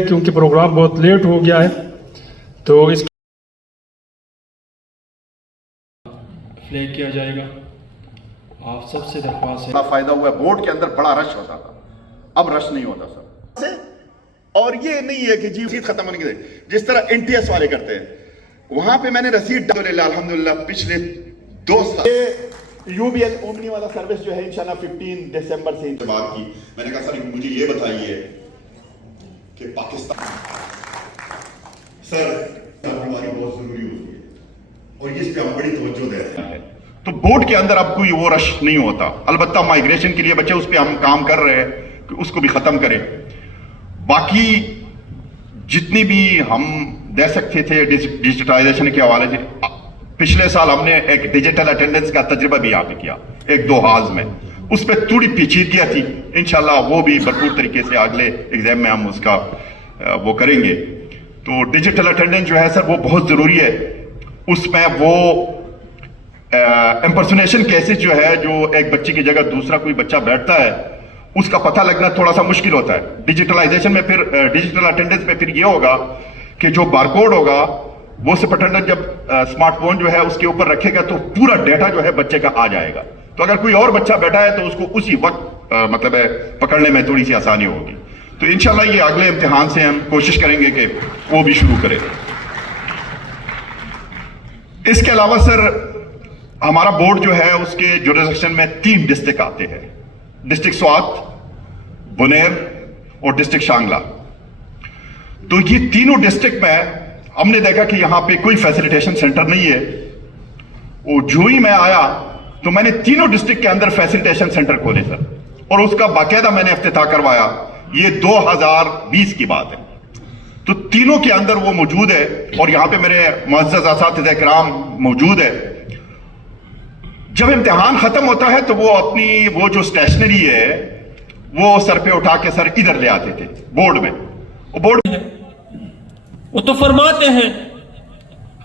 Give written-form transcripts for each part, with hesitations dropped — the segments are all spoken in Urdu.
کیونکہ پروگرام بہت لیٹ ہو گیا ہے تو اس فلیگ کیا جائے گا. آپ سب سے درخواست ہے. فائدہ ہوا ہے. بورڈ کے اندر بڑا رش ہوتا تھا, اب رش نہیں ہوتا سر. اور یہ نہیں ہے کہ جی رسید ختم ہونے کے جس طرح NTS والے کرتے ہیں, وہاں پہ میں نے رسید الحمدللہ پچھلے 2 سال UBL اومنی والا سروس جو ہے انشاءاللہ 15 دسمبر سے بات کی. میں نے کہا سر مجھے یہ بتائیے کہ پاکستان سر ہماری بہت ضروری ہوتی ہے اور اس پہ ہم بڑی توجہ دے رہے ہیں. تو بورڈ کے اندر اب کوئی وہ رش نہیں ہوتا. البتہ مائیگریشن کے لیے بچے اس پہ ہم کام کر رہے ہیں کہ اس کو بھی ختم کریں. باقی جتنی بھی ہم دے سکتے تھے ڈیجیٹلائزیشن کے حوالے سے, پچھلے سال ہم نے ایک ڈیجیٹل اٹینڈنس کا تجربہ بھی یہاں پہ کیا 1-2 ہالز میں. اس پہ تھوڑی پیچیدگیاں تھی, انشاءاللہ وہ بھی بھرپور طریقے سے اگلے ایگزام میں ہم اس کا وہ کریں گے. تو ڈیجیٹل اٹینڈنس جو ہے سر وہ بہت ضروری ہے. اس میں وہ امپرسونیشن کیسز جو ہے, جو ایک بچے کی جگہ دوسرا کوئی بچہ بیٹھتا ہے, اس کا پتہ لگنا تھوڑا سا مشکل ہوتا ہے. ڈیجیٹلائزیشن میں پھر ڈیجیٹل اٹینڈنس میں پھر یہ ہوگا کہ جو بارکوڈ ہوگا وہ سپرنٹینڈنٹ جب اسمارٹ فون جو ہے اس کے اوپر رکھے گا تو پورا ڈیٹا جو ہے بچے کا آ جائے گا. تو اگر کوئی اور بچہ بیٹھا ہے تو اس کو اسی وقت مطلب ہے پکڑنے میں تھوڑی سی آسانی ہوگی. تو انشاءاللہ یہ اگلے امتحان سے ہم کوشش کریں گے کہ وہ بھی شروع کریں. اس کے علاوہ سر ہمارا بورڈ جو ہے اس کے جوریسڈکشن میں 3 ڈسٹرکٹ آتے ہیں, ڈسٹرکٹ سوات, بنیر اور ڈسٹرکٹ شانگلہ. تو یہ تینوں ڈسٹرکٹ میں ہم نے دیکھا کہ یہاں پہ کوئی فیسیلیٹیشن سینٹر نہیں ہے. اور جو ہی میں آیا تو میں نے تینوں ڈسٹرکٹ کے اندر فیسیلیٹیشن سینٹر کھولے سر, اور اس کا باقاعدہ میں نے افتتاح کروایا. یہ 2020 کی بات ہے. تو تینوں کے اندر وہ موجود ہے, اور یہاں پہ میرے معزز اساتذہ کرام موجود ہے. جب امتحان ختم ہوتا ہے تو وہ اپنی وہ جو اسٹیشنری ہے وہ سر پہ اٹھا کے سر ادھر لے آتے تھے بورڈ میں. وہ تو فرماتے ہیں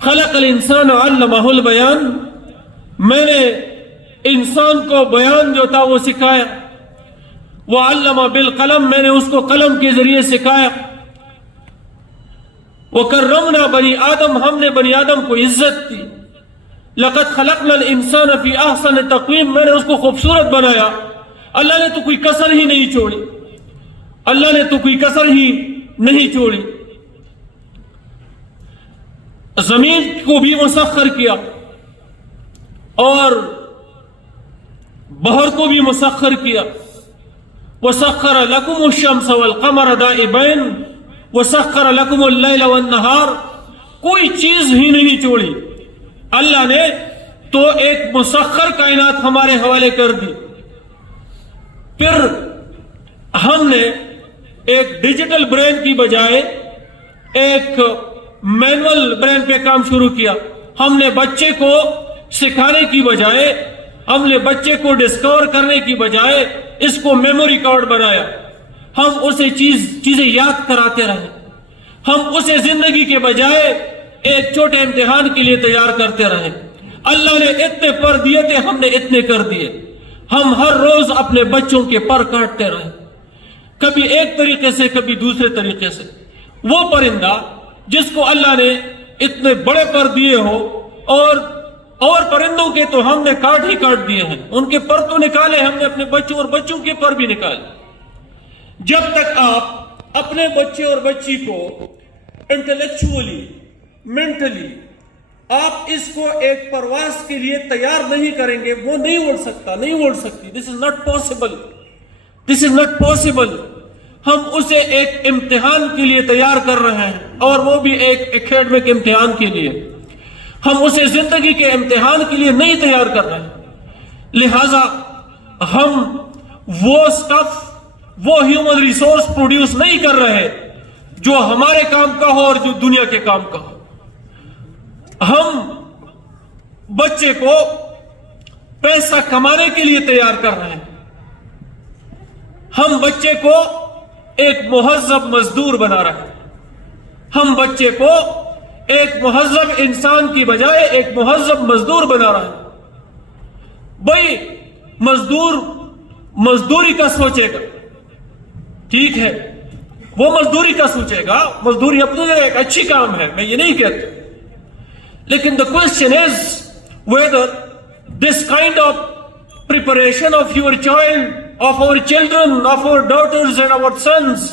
خلق الانسان علمہ البیان, میں نے انسان کو بیان جو تھا وہ سکھایا. وعلم بالقلم, میں نے اس کو قلم کے ذریعے سکھایا. وکرمنا بنی آدم, ہم نے بنی آدم کو عزت دی. لقد خلقنا الانسان فی احسن تقویم, میں نے اس کو خوبصورت بنایا. اللہ نے تو کوئی کسر ہی نہیں چھوڑی, اللہ نے تو کوئی کسر ہی نہیں چھوڑی. زمین کو بھی مسخر کیا اور بحر کو بھی مسخر کیا. وسخر لکم الشمس والقمر دائبین وسخر لکم اللیل والنہار, کوئی چیز ہی نہیں چھوڑی. اللہ نے تو ایک مسخر کائنات ہمارے حوالے کر دی. پھر ہم نے ایک ڈیجیٹل برین کی بجائے ایک مینول برین پہ کام شروع کیا. ہم نے بچے کو سکھانے کی بجائے, ہم نے بچے کو ڈسکور کرنے کی بجائے اس کو میموری کارڈ بنایا. ہم اسے چیزیں یاد کراتے رہے. ہم اسے زندگی کے بجائے ایک چھوٹے امتحان کے لیے تیار کرتے رہے. اللہ نے اتنے پر دیے تھے, ہم نے اتنے کر دیے. ہم ہر روز اپنے بچوں کے پر کاٹتے رہے, کبھی ایک طریقے سے کبھی دوسرے طریقے سے. وہ پرندہ جس کو اللہ نے اتنے بڑے پر دیے ہو, اور پرندوں کے تو ہم نے کاٹ ہی کاٹ دیے ہیں. ان کے پر تو نکالے ہم نے اپنے بچوں, اور بچوں کے پر بھی نکالے. جب تک آپ اپنے بچے اور بچی کو انٹلیکچولی, مینٹلی آپ اس کو ایک پرواز کے لیے تیار نہیں کریں گے, وہ نہیں اڑ سکتا, نہیں اڑ سکتی. This is not possible, this is not possible. ہم اسے ایک امتحان کے لیے تیار کر رہے ہیں, اور وہ بھی ایک ایکیڈمک امتحان کے لیے. ہم اسے زندگی کے امتحان کے لیے نہیں تیار کر رہے ہیں. لہذا ہم وہ سٹف, وہ ہیومن ریسورس پروڈیوس نہیں کر رہے جو ہمارے کام کا ہو اور جو دنیا کے کام کا ہو. ہم بچے کو پیسہ کمانے کے لیے تیار کر رہے ہیں. ہم بچے کو ایک مہذب مزدور بنا رہے ہیں. ہم بچے کو ایک مہذب انسان کی بجائے ایک مہذب مزدور بنا رہے ہیں. بھائی مزدور مزدوری کا سوچے گا, ٹھیک ہے, وہ مزدوری کا سوچے گا. مزدوری اپنی جگہ ایک اچھی کام ہے, میں یہ نہیں کہتا, لیکن the question is whether this kind of preparation of your child, of our children, of our daughters and our sons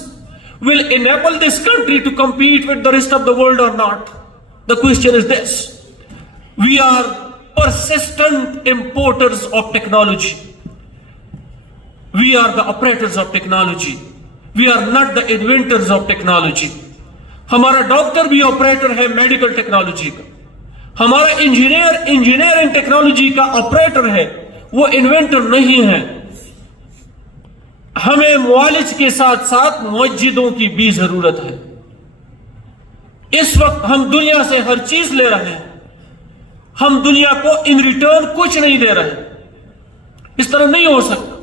will enable this country to compete with the rest of the world or not. The question is this: we are persistent importers of technology. We are the operators of technology. We are not the inventors of technology. ہمارا ڈاکٹر بھی آپریٹر ہے میڈیکل ٹیکنالوجی کا, ہمارا انجینئرنگ ٹیکنالوجی کا آپریٹر ہے, وہ انوینٹر نہیں ہے. ہمیں معالج کے ساتھ ساتھ موجدوں کی بھی ضرورت ہے. اس وقت ہم دنیا سے ہر چیز لے رہے ہیں, ہم دنیا کو ان ریٹرن کچھ نہیں دے رہے. اس طرح نہیں ہو سکتا.